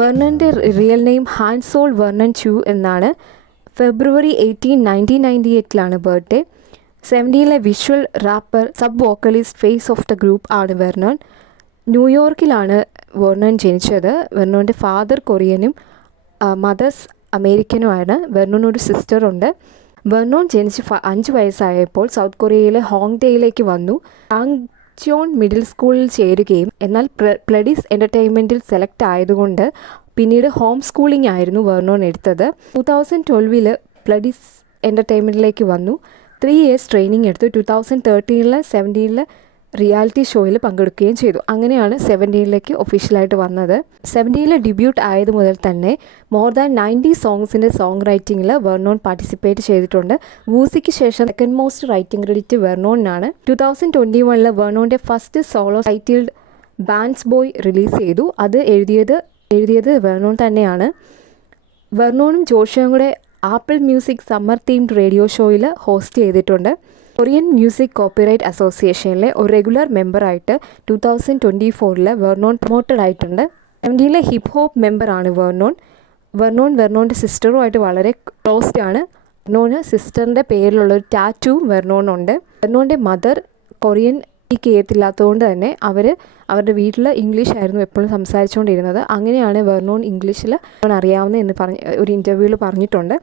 വെർണൻ്റെ real name Hansol Vernon Chwe എന്നാണ്. February 18, 1998 birthday. 70 visual rapper, sub vocalist, face of the group ആണ് Vernon. ന്യൂയോർക്കിലാണ് വെർണോൻ ജനിച്ചത്. വെർണോൻ്റെ father കൊറിയനും mothers അമേരിക്കനുമാണ്. വെർണോന് ഒരു സിസ്റ്ററുണ്ട്. വെർണോൻ ജനിച്ച് 5 വയസ്സായപ്പോൾ സൗത്ത് കൊറിയയിലെ ഹോങ്ഡേയിലേക്ക് വന്നു. ആങ്ജോൺ മിഡിൽ സ്കൂളിൽ ചേരുകയും എന്നാൽ പ്ലഡീസ് എൻ്റർടൈൻമെൻറ്റിൽ സെലക്ട് ആയതുകൊണ്ട് പിന്നീട് ഹോം സ്കൂളിംഗ് ആയിരുന്നു വെർണോൻ എടുത്തത്. 2012 പ്ലഡീസ് എൻ്റർടൈൻമെൻറ്റിലേക്ക് വന്നു. 3 years ട്രെയിനിങ് എടുത്തു. 2013 17 റിയാലിറ്റി ഷോയിൽ പങ്കെടുക്കുകയും ചെയ്തു. അങ്ങനെയാണ് 17 ഒഫീഷ്യലായിട്ട് വന്നത്. 17 ഡെബ്യൂട്ട് ആയത് മുതൽ തന്നെ മോർ ദാൻ 90 സോങ്സിൻ്റെ സോങ് റൈറ്റിങ്ങിൽ വെർണോൻ പാർട്ടിസിപ്പേറ്റ് ചെയ്തിട്ടുണ്ട്. വൂസിക്ക് ശേഷം സെക്കൻഡ് മോസ്റ്റ് റൈറ്റിംഗ് ക്രെഡിറ്റ് വെർണോണിനാണ്. 2021 വെർണോൻ്റെ first solo titled bands boy release ചെയ്തു. അത് എഴുതിയത് വെർണോൻ തന്നെയാണ്. വെർണോനും ജോഷുവും കൂടെ Apple Music summer themed radio ഷോയിൽ ഹോസ്റ്റ് ചെയ്തിട്ടുണ്ട്. കൊറിയൻ മ്യൂസിക് കോപ്പിറൈറ്റ് അസോസിയേഷനിലെ ഒരു റെഗുലർ മെമ്പറായിട്ട് 2024 വെർണോൻ പ്രൊമോട്ടഡ് ആയിട്ടുണ്ട്. 70 ഹിപ്പ് ഹോപ്പ് മെമ്പറാണ് വെർണോൻ. വെർണോൻ്റെ സിസ്റ്ററുമായിട്ട് വളരെ ക്ലോസ്ഡ് ആണ്. വെർണോന് സിസ്റ്ററിൻ്റെ പേരിലുള്ളൊരു ടാറ്റൂവും വെർണോനുണ്ട്. വെർണോൻ്റെ മദർ കൊറിയൻ കേൾത്തില്ലാത്തതുകൊണ്ട് തന്നെ അവരുടെ വീട്ടിൽ ഇംഗ്ലീഷായിരുന്നു എപ്പോഴും സംസാരിച്ചുകൊണ്ടിരുന്നത്. അങ്ങനെയാണ് വെർണോൻ ഇംഗ്ലീഷിൽ അറിയാവുന്നത് എന്ന് ഒരു ഇൻ്റർവ്യൂവിൽ പറഞ്ഞിട്ടുണ്ട്.